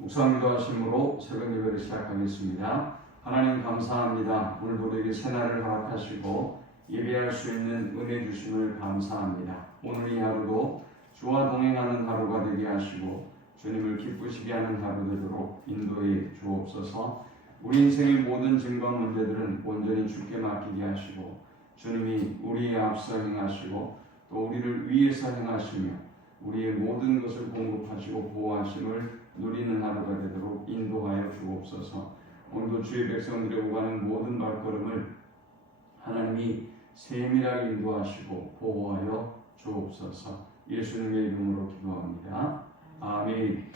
묵상기도하심으로 새벽 예배를 시작하겠습니다. 하나님 감사합니다. 오늘도 우리에게 새날을 허락하시고 예배할 수 있는 은혜 주심을 감사합니다. 오늘 이 하루도 주와 동행하는 하루가 되게 하시고 주님을 기쁘시게 하는 하루 되도록 인도해 주옵소서. 우리 인생의 모든 짐과 문제들은 온전히 주께 맡기게 하시고 주님이 우리의 앞서 행하시고 또 우리를 위해서 행하시며 우리의 모든 것을 공급하시고 보호하심을 누리는 하루가 되도록 인도하여 주옵소서. 오늘도 주의 백성들의 오가는 모든 발걸음을 하나님이 세밀하게 인도하시고 보호하여 주옵소서. 예수님의 이름으로 기도합니다. 아멘.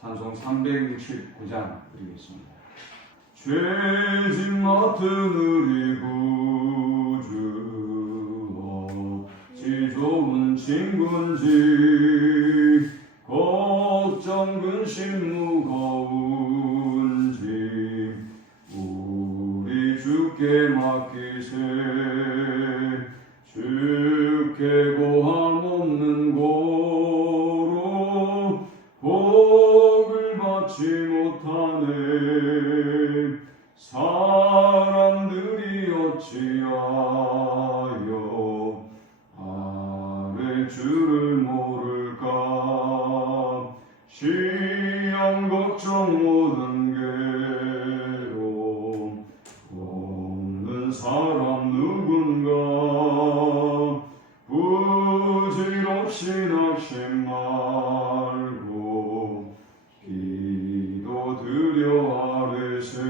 찬송 369장 드리겠습니다. 죄짐 맡은 우리 구주 어찌 좋은 친구인지 걱정 근심 무거운지 우리 주께 맡기세. 주께 고함 없는 고로 복을 받지 못하네. 사람들이 어찌하여 아래 주를 모를까. 시험 걱정 모든 괴로움 없는 사람 누군가. 부질없이 낙심 말고 기도 드려 아뢰세.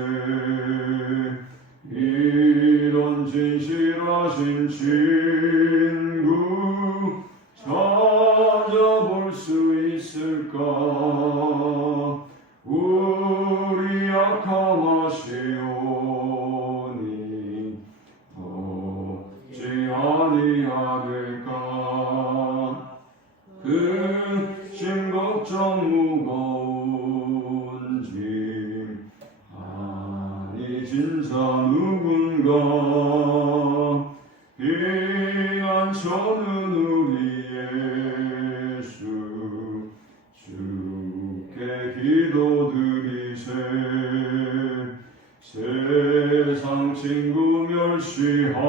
이런 진실하신 친구 찾아볼 수 있을까. 우리 약함하시오니 어찌 아니하릴까. 근심 걱정 무거운지 아니 진짜 누군가. 피난처는 우리 예수 주께 기도드리세. 세상 친구 멸시하고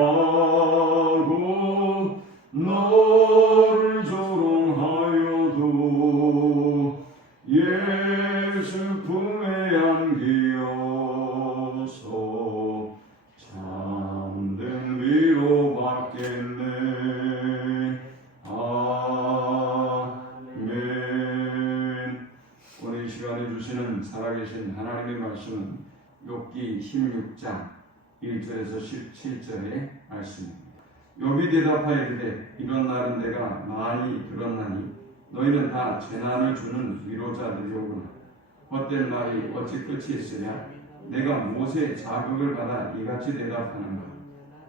너를 조롱하여도 예수 품에 안기어서 참된 위로 받겠네. 아멘. 오늘 이 시간에 주시는 살아계신 하나님의 말씀은 욥기 16장 1절에서 17절의 말씀입니다. 욥이 대답하이르되 이런 날은 내가 많이 들었나니 너희는 다 재난을 주는 위로자들이오구나. 헛된 말이 어찌 끝이 있으랴. 내가 무엇에 자극을 받아 이같이 대답하는가.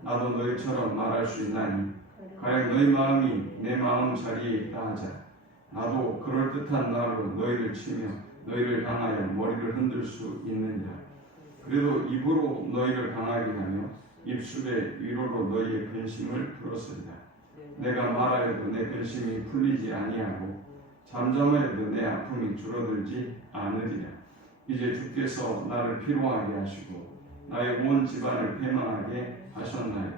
나도 너희처럼 말할 수 있나니 가령 너희 마음이 내 마음 자리에 있다 하자. 나도 그럴듯한 말로 너희를 치며 너희를 향하여 머리를 흔들 수 있느니라. 그래도 입으로 너희를 강하게 하며 입술의 위로로 너희의 근심을 풀었으리라. 내가 말하여도 내 근심이 풀리지 아니하고 잠잠하여도 내 아픔이 줄어들지 않으리라. 이제 주께서 나를 피로하게 하시고 나의 온 집안을 패망하게 하셨나이다.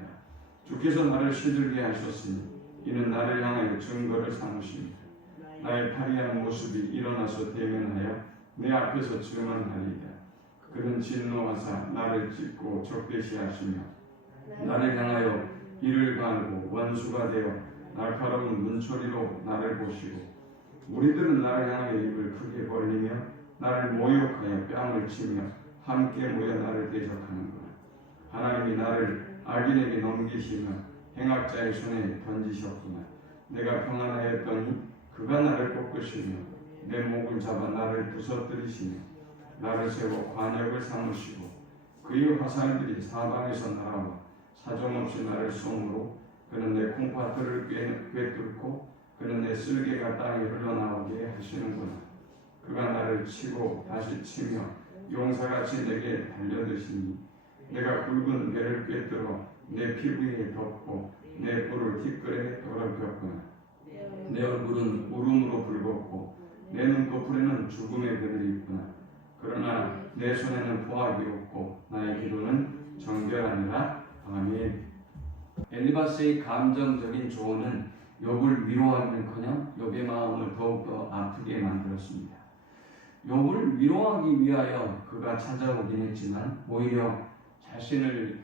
주께서 나를 시들게 하셨으니 이는 나를 향하여 증거를 삼으십니다. 나의 파리한 모습이 일어나서 대면하여 내 앞에서 증언하리이다. 그는 진노하사 나를 찢고 적대시하시며 나를 향하여 이를 갈고 원수가 되어 날카로운 눈초리로 나를 보시고 우리들은 나를 향하여 입을 크게 벌리며 나를 모욕하여 뺨을 치며 함께 모여 나를 대적하는구나. 하나님이 나를 악인에게 넘기시며 행악자의 손에 던지셨구나. 내가 평안하였더니 그가 나를 꺾으시며 내 목을 잡아 나를 부서뜨리시며 나를 세워 관역을 삼으시고 그의 화살들이 사방에서 날아와 사정없이 나를 쏘므로 그는 내 콩팥들을 꿰뚫고 그는 내 쓸개가 땅에 흘러나오게 하시는구나. 그가 나를 치고 다시 치며 용사같이 내게 달려드시니 내가 굵은 배를 꿰뚫어 내 피부에 덮고 내 뿔을 티끌에 더럽혔구나. 내 얼굴은 울음으로 붉었고 내 내 눈꺼풀에는 죽음의 그늘이 있구나. 그러나 내 손에는 보학이 없고 나의 기도는 정결하니라. 아멘. 엘리바스의 감정적인 조언은 욥을 위로하기는커녕 욥의 마음을 더욱더 아프게 만들었습니다. 욥을 위로하기 위하여 그가 찾아오긴 했지만 오히려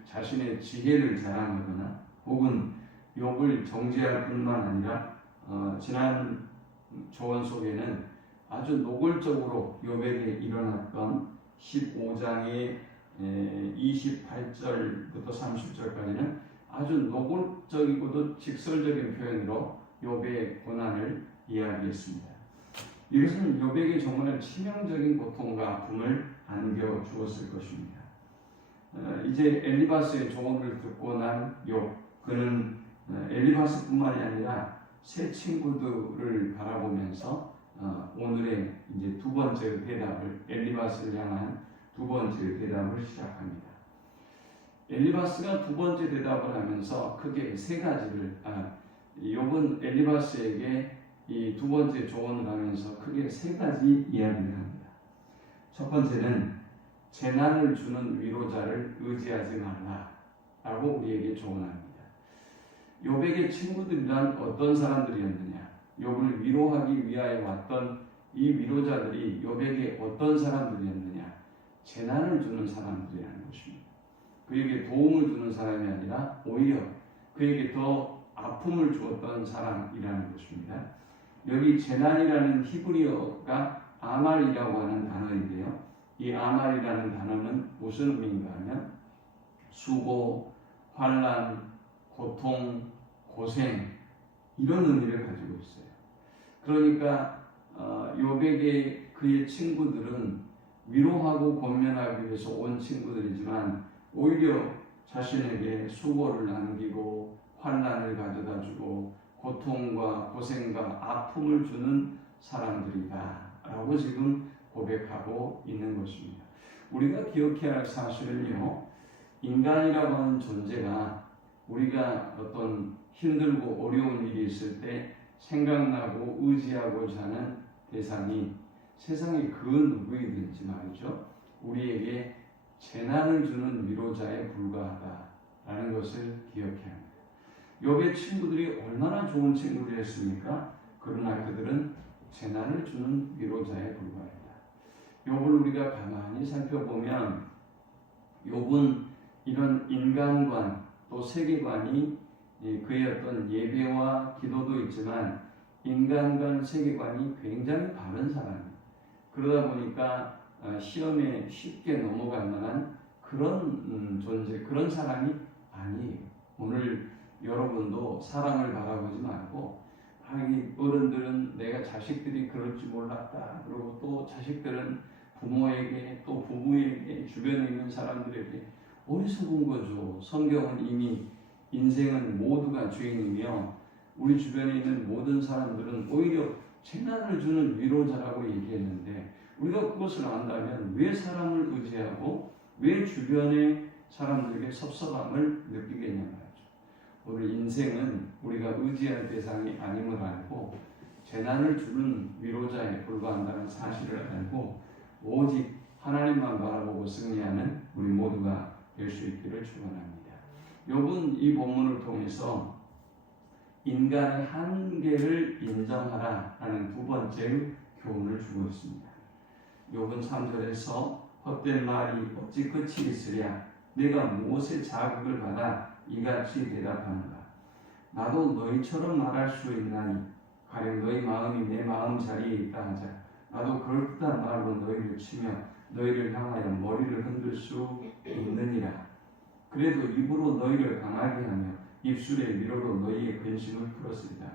자신의 지혜를 자랑하거나 혹은 욥을 정죄할 뿐만 아니라 지난 조언 속에는 아주 노골적으로 욥에게 일어났던 15장의 28절부터 30절까지는 아주 노골적이고도 직설적인 표현으로 욥의 고난을 이야기했습니다. 이것은 욥에게 정말 치명적인 고통과 아픔을 안겨주었을 것입니다. 이제 엘리바스의 조언을 듣고 난 욥, 그는 엘리바스뿐만이 아니라 세 친구들을 바라보면서 오늘의 이제 두 번째 대답을, 엘리바스를 향한 두 번째 대답을 시작합니다. 엘리바스가 두 번째 대답을 하면서 크게 세 가지를, 욥은 엘리바스에게 이 두 번째 조언을 하면서 크게 세 가지 이야기를 합니다. 첫 번째는 재난을 주는 위로자를 의지하지 말라라고 우리에게 조언합니다. 욥에게 친구들이란 어떤 사람들이었느냐? 욥을 위로하기 위하여 왔던 이 위로자들이 욥에게 어떤 사람들이었느냐? 재난을 주는 사람들이라는 것입니다. 그에게 도움을 주는 사람이 아니라 오히려 그에게 더 아픔을 주었던 사람이라는 것입니다. 여기 재난이라는 히브리어가 아말이라고 하는 단어인데요. 이 아말이라는 단어는 무슨 의미인가 하면 수고, 환난, 고통, 고생 이런 의미를 가지고 있어요. 그러니까 욥에게 그의 친구들은 위로하고 권면하기 위해서 온 친구들이지만 오히려 자신에게 수고를 남기고 환난을 가져다주고 고통과 고생과 아픔을 주는 사람들이다 라고 지금 고백하고 있는 것입니다. 우리가 기억해야 할 사실은요, 인간이라고 하는 존재가 우리가 어떤 힘들고 어려운 일이 있을 때 생각나고 의지하고자 하는 대상이 세상의 그 누구이든지 말이죠, 우리에게 재난을 주는 위로자에 불과하다라는 것을 기억해야 합니다. 욥의 친구들이 얼마나 좋은 친구들이었습니까? 그러나 그들은 재난을 주는 위로자에 불과했다. 욥을 우리가 가만히 살펴보면 욥은 이런 인간관 또 세계관이 그의 어떤 예배와 기도도 있지만 인간관 세계관이 굉장히 바른 사람이에요. 그러다 보니까 시험에 쉽게 넘어갈 만한 그런 존재, 그런 사람이 아니에요. 오늘 여러분도 사람을 바라보지 말고 이 어른들은 내가 자식들이 그럴 줄 몰랐다. 그리고 또 자식들은 부모에게 또 부부에게 주변에 있는 사람들에게 어리석은 거죠. 성경은 이미 인생은 모두가 주인이며 우리 주변에 있는 모든 사람들은 오히려 재난을 주는 위로자라고 얘기했는데 우리가 그것을 안다면 왜 사람을 의지하고 왜 주변의 사람들에게 섭섭함을 느끼겠냐 말이죠. 오늘 인생은 우리가 의지할 대상이 아님을 알고 재난을 주는 위로자에 불과한다는 사실을 알고 오직 하나님만 바라보고 승리하는 우리 모두가 될 수 있기를 축원합니다. 욥은 이 본문을 통해서 인간의 한계를 인정하라라는 두 번째 교훈을 주고 있습니다. 욥은 3절에서 헛된 말이 어찌 끝이 있으랴 내가 무엇에 자극을 받아 이같이 대답하는가. 나도 너희처럼 말할 수 있나니 가령 너희 마음이 내 마음 자리에 있다 하자. 나도 그럴듯한 말로 너희를 치며 너희를 향하여 머리를 흔들 수 있느니라. 그래도 입으로 너희를 강하게 하며 입술의 위로로 너희의 근심을 풀었으리라.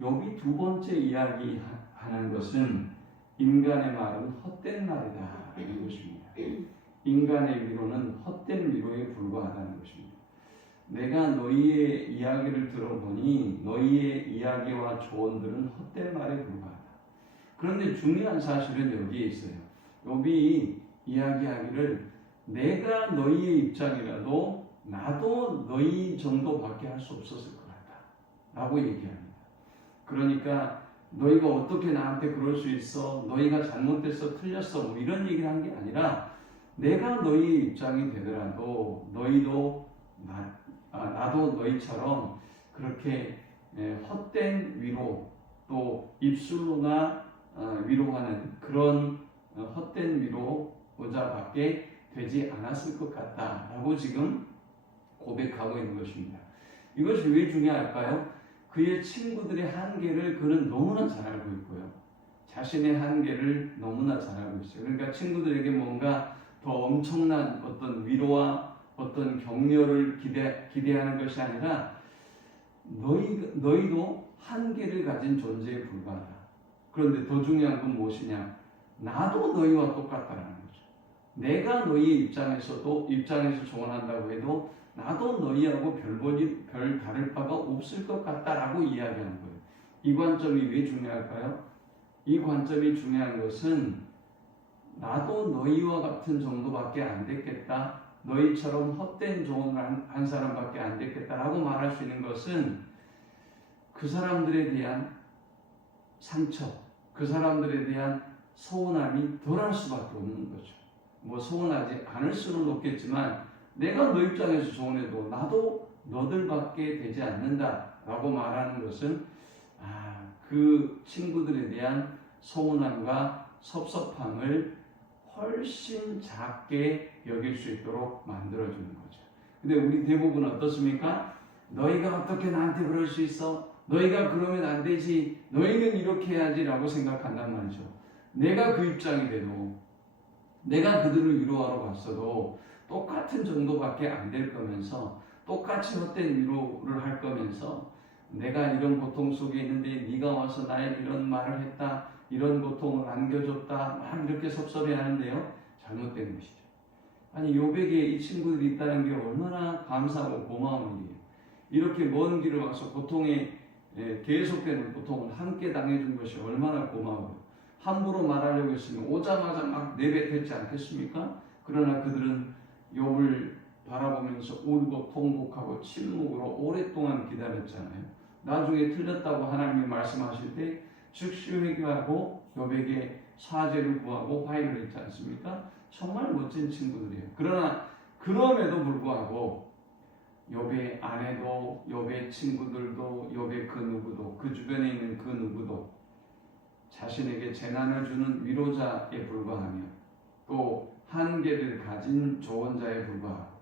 욥이 두 번째 이야기하는 것은 인간의 말은 헛된 말이다 이런 것입니다. 인간의 위로는 헛된 위로에 불과하다는 것입니다. 내가 너희의 이야기를 들어보니 너희의 이야기와 조언들은 헛된 말에 불과하다. 그런데 중요한 사실은 여기에 있어요. 욥이 이야기하기를 내가 너희의 입장이라도 나도 너희 정도밖에 할 수 없었을 것 같다 라고 얘기합니다. 그러니까 너희가 어떻게 나한테 그럴 수 있어? 너희가 잘못됐어, 틀렸어, 뭐 이런 얘기를 한 게 아니라 내가 너희 입장이 되더라도 너희도 나도 너희처럼 그렇게 헛된 위로 또 입술로나 위로하는 그런 헛된 위로자밖에 되지 않았을 것 같다라고 지금 고백하고 있는 것입니다. 이것이 왜 중요할까요? 그의 친구들의 한계를 그는 너무나 잘 알고 있고요. 자신의 한계를 너무나 잘 알고 있어요. 그러니까 친구들에게 뭔가 더 엄청난 어떤 위로와 어떤 격려를 기대하는 것이 아니라 너희도 한계를 가진 존재에 불과하다. 그런데 더 중요한 건 무엇이냐? 나도 너희와 똑같다라는 거죠. 내가 너희 입장에서 조언한다고 해도 나도 너희하고 별 다를 바가 없을 것 같다라고 이야기하는 거예요. 이 관점이 왜 중요할까요? 이 관점이 중요한 것은 나도 너희와 같은 정도밖에 안 됐겠다. 너희처럼 헛된 조언을 한 사람밖에 안 됐겠다라고 말할 수 있는 것은 그 사람들에 대한 상처, 그 사람들에 대한 서운함이 덜할 수밖에 없는 거죠. 뭐 서운하지 않을 수는 없겠지만 내가 너 입장에서 조언해도 나도 너들밖에 되지 않는다라고 말하는 것은 그 친구들에 대한 서운함과 섭섭함을 훨씬 작게 여길 수 있도록 만들어주는 거죠. 근데 우리 대부분 어떻습니까? 너희가 어떻게 나한테 그럴 수 있어? 너희가 그러면 안 되지. 너희는 이렇게 해야지 라고 생각한단 말이죠. 내가 그 입장이 돼도 내가 그들을 위로하러 갔어도 똑같은 정도밖에 안 될 거면서 똑같이 헛된 위로를 할 거면서 내가 이런 고통 속에 있는데 네가 와서 나에게 이런 말을 했다. 이런 고통을 안겨줬다. 막 이렇게 섭섭해 하는데요. 잘못된 것이죠. 아니 요백에 이 친구들이 있다는 게 얼마나 감사하고 고마운 일이에요. 이렇게 먼 길을 와서 고통에 계속되는 고통을 함께 당해준 것이 얼마나 고마워요. 함부로 말하려고 했으면 오자마자 막 내뱉었지 않겠습니까? 그러나 그들은 욥을 바라보면서 울고 통곡하고 침묵으로 오랫동안 기다렸잖아요. 나중에 틀렸다고 하나님이 말씀하실 때 즉시 회개하고 욥에게 사죄를 구하고 화해를 했지 않습니까? 정말 멋진 친구들이에요. 그러나 그럼에도 불구하고 욥의 아내도 욥의 친구들도 욥의 그 누구도 그 주변에 있는 그 누구도 자신에게 재난을 주는 위로자에 불과하며 또 한계를 가진 조언자에 불과하고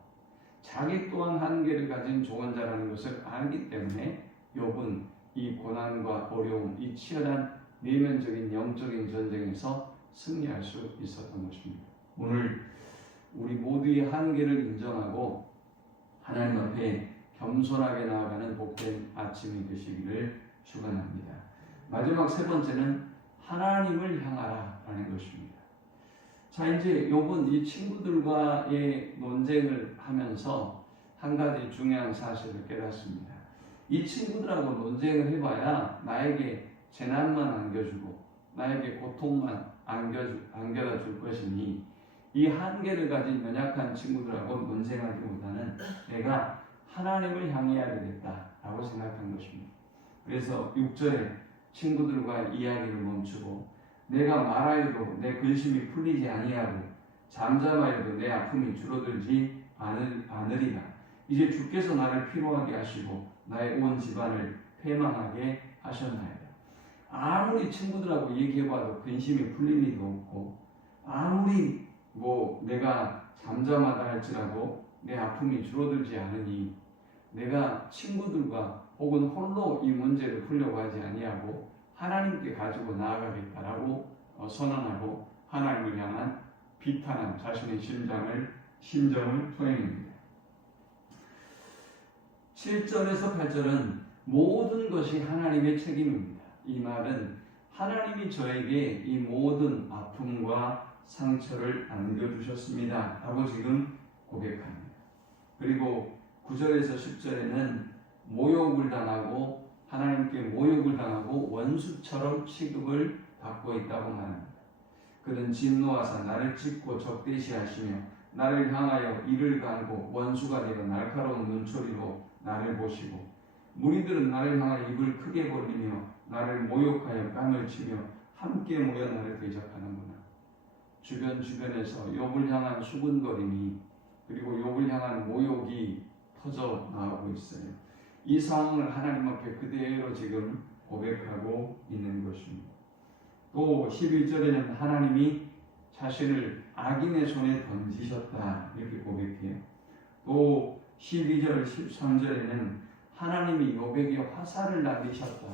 자기 또한 한계를 가진 조언자라는 것을 알기 때문에 욥은 이 고난과 어려움, 이 치열한 내면적인 영적인 전쟁에서 승리할 수 있었던 것입니다. 오늘 우리 모두의 한계를 인정하고 하나님 앞에 겸손하게 나아가는 복된 아침이 되시기를 축원합니다. 마지막 세 번째는 하나님을 향하라라는 것입니다. 자, 이제 욥은 이 친구들과의 논쟁을 하면서 한 가지 중요한 사실을 깨닫습니다. 이 친구들하고 논쟁을 해봐야 나에게 재난만 안겨주고 나에게 고통만 안겨다 줄 것이니 이 한계를 가진 연약한 친구들하고 논쟁하기보다는 내가 하나님을 향해야 되겠다라고 생각한 것입니다. 그래서 6절에 친구들과 이야기를 멈추고 내가 말하여도 내 근심이 풀리지 아니하고 잠잠하여도 내 아픔이 줄어들지 않으리라. 이제 주께서 나를 피로하게 하시고 나의 온 집안을 패망하게 하셨나이다. 아무리 친구들하고 얘기해봐도 근심이 풀릴 리도 없고 아무리 내가 잠잠하다 할지라도 내 아픔이 줄어들지 않으니 내가 친구들과 혹은 홀로 이 문제를 풀려고 하지 아니하고 하나님께 가지고 나아가겠다라고 선언하고 하나님을 향한 비탄한 자신의 심정을 토해냅니다. 7절에서 8절은 모든 것이 하나님의 책임입니다. 이 말은 하나님이 저에게 이 모든 아픔과 상처를 안겨주셨습니다 라고 지금 고백합니다. 그리고 9절에서 10절에는 모욕을 당하고 하나님께 모욕을 당하고 원수처럼 취급을 받고 있다고 말합니다. 그는 진노하사 나를 찢고 적대시하시며 나를 향하여 이를 갈고 원수가 되어 날카로운 눈초리로 나를 보시고 무리들은 나를 향하여 입을 크게 벌리며 나를 모욕하여 깡을 치며 함께 모여 나를 대적하는구나. 주변에서 욥을 향한 수군거림이 그리고 욥을 향한 모욕이 터져 나오고 있어요. 이 상황을 하나님 앞에 그대로 지금 고백하고 있는 것입니다. 또 11절에는 하나님이 자신을 악인의 손에 던지셨다 이렇게 고백해요. 또 12절 13절에는 하나님이 욥에게 화살을 날리셨다.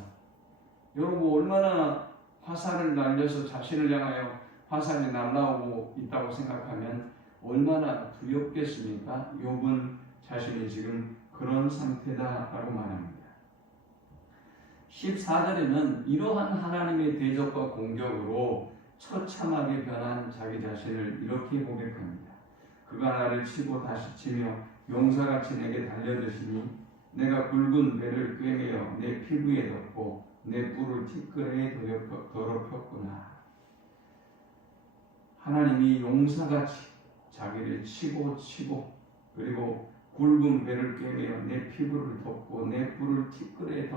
여러분 얼마나 화살을 날려서 자신을 향하여 화살이 날라오고 있다고 생각하면 얼마나 두렵겠습니까? 욥은 자신이 지금 그런 상태다라고 말합니다. 14절에는 이러한 하나님의 대적과 공격으로 처참하게 변한 자기 자신을 이렇게 고백합니다. 그가 나를 치고 다시 치며 용사같이 내게 달려드시니 내가 굵은 배를 꿰매어 내 피부에 덮고 내 뿔을 티끌에 더럽혔구나. 하나님이 용사같이 자기를 치고 그리고 굵은 배를 꿰매어 내 피부를 덮고 내 뿔을 티끌에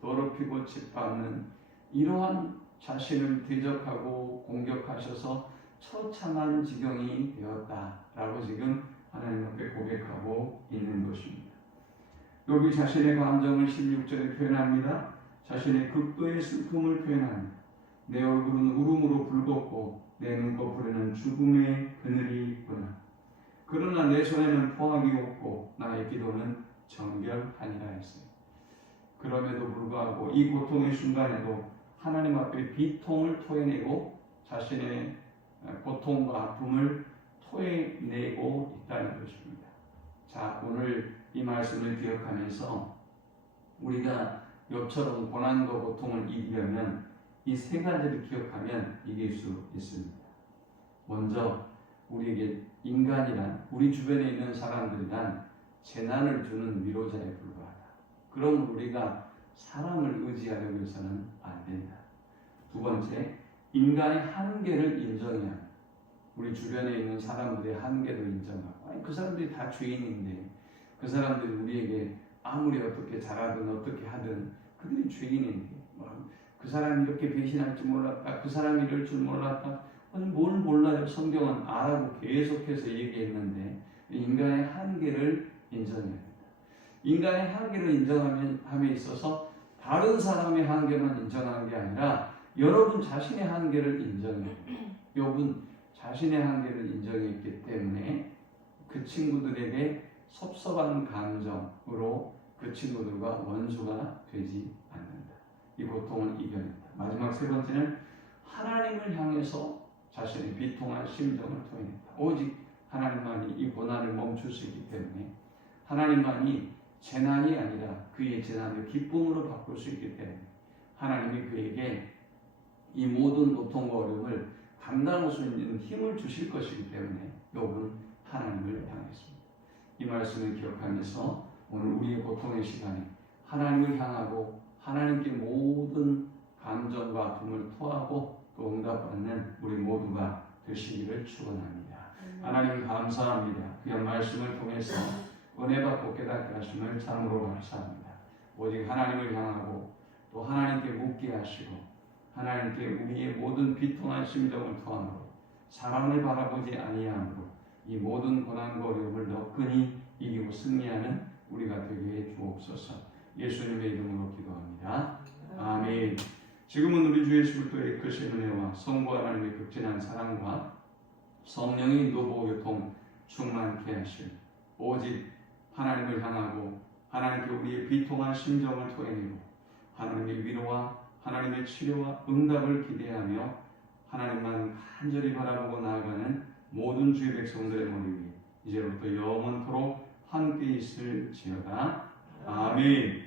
더럽히고 짓밟는 이러한 자신을 대적하고 공격하셔서 처참한 지경이 되었다라고 지금 하나님 앞에 고백하고 있는 것입니다. 욥이 자신의 감정을 16절에 표현합니다. 자신의 극도의 슬픔을 표현합니다. 내 얼굴은 울음으로 붉었고 내 눈꺼풀에는 죽음의 그늘이 있구나. 그러나 내 손에는 포악이 없고 나의 기도는 정결하니라 했어요. 그럼에도 불구하고 이 고통의 순간에도 하나님 앞에 비통을 토해내고 자신의 고통과 아픔을 토해내고 있다는 것입니다. 자, 오늘 이 말씀을 기억하면서 우리가 욥처럼 고난과 고통을 이기려면 이 세 가지를 기억하면 이길 수 있습니다. 먼저 우리에게 인간이란 우리 주변에 있는 사람들이란 재난을 주는 위로자에 불과하다. 그럼 우리가 사람을 의지하려고 해서는 안 된다. 두 번째, 인간의 한계를 인정해야 합니다. 우리 주변에 있는 사람들의 한계도 인정하고 아니, 그 사람들이 다 죄인인데 그 사람들이 우리에게 아무리 어떻게 잘하든 어떻게 하든 그들이 죄인인데 그 사람이 이렇게 배신할 줄 몰랐다. 그 사람이 이럴 줄 몰랐다. 아니 뭘 몰라요. 성경은 알아고 계속해서 얘기했는데 인간의 한계를 인정해야 됩니다. 인간의 한계를 인정함에 있어서 다른 사람의 한계만 인정하는 게 아니라 여러분 자신의 한계를 인정해야 됩니다. 욥은 자신의 한계를 인정했기 때문에 그 친구들에게 섭섭한 감정으로 그 친구들과 원수가 되지 않는다. 이 고통을 이겨낸다. 마지막 세 번째는 하나님을 향해서 자신의 비통한 심정을 토해낸다. 오직 하나님만이 이 고난을 멈출 수 있기 때문에 하나님만이 재난이 아니라 그의 재난을 기쁨으로 바꿀 수 있기 때문에 하나님이 그에게 이 모든 고통과 어려움을 감당할 수 있는 힘을 주실 것이기 때문에 욥은 하나님을 향했습니다. 이 말씀을 기억하면서 오늘 우리의 고통의 시간에 하나님을 향하고 하나님께 모든 감정과 아픔을 토하고 또 응답받는 우리 모두가 되시기를 축원합니다. 하나님 감사합니다. 그의 말씀을 통해서 은혜 받고 깨닫게 하심을 참으로 감사합니다. 오직 하나님을 향하고 또 하나님께 묻게 하시고 하나님께 우리의 모든 비통한 심정을 토함으로 사람을 바라보지 아니함으로 이 모든 고난과 어려움을 너끈히 이기고 승리하는 우리가 되게 해 주옵소서. 예수님의 이름으로 기도합니다. 아멘. 지금은 우리 주 예수 그리스도의 크신 은혜와 성부 하나님의 극진한 사랑과 성령의 인도보호 교통 충만케 하실 오직 하나님을 향하고 하나님께 우리의 비통한 심정을 토해내고 하나님의 위로와 하나님의 치료와 응답을 기대하며 하나님만 간절히 바라보고 나아가는 모든 주의 백성들의 머리 위에 이제부터 영원토록 함께 있을지어다. 아멘.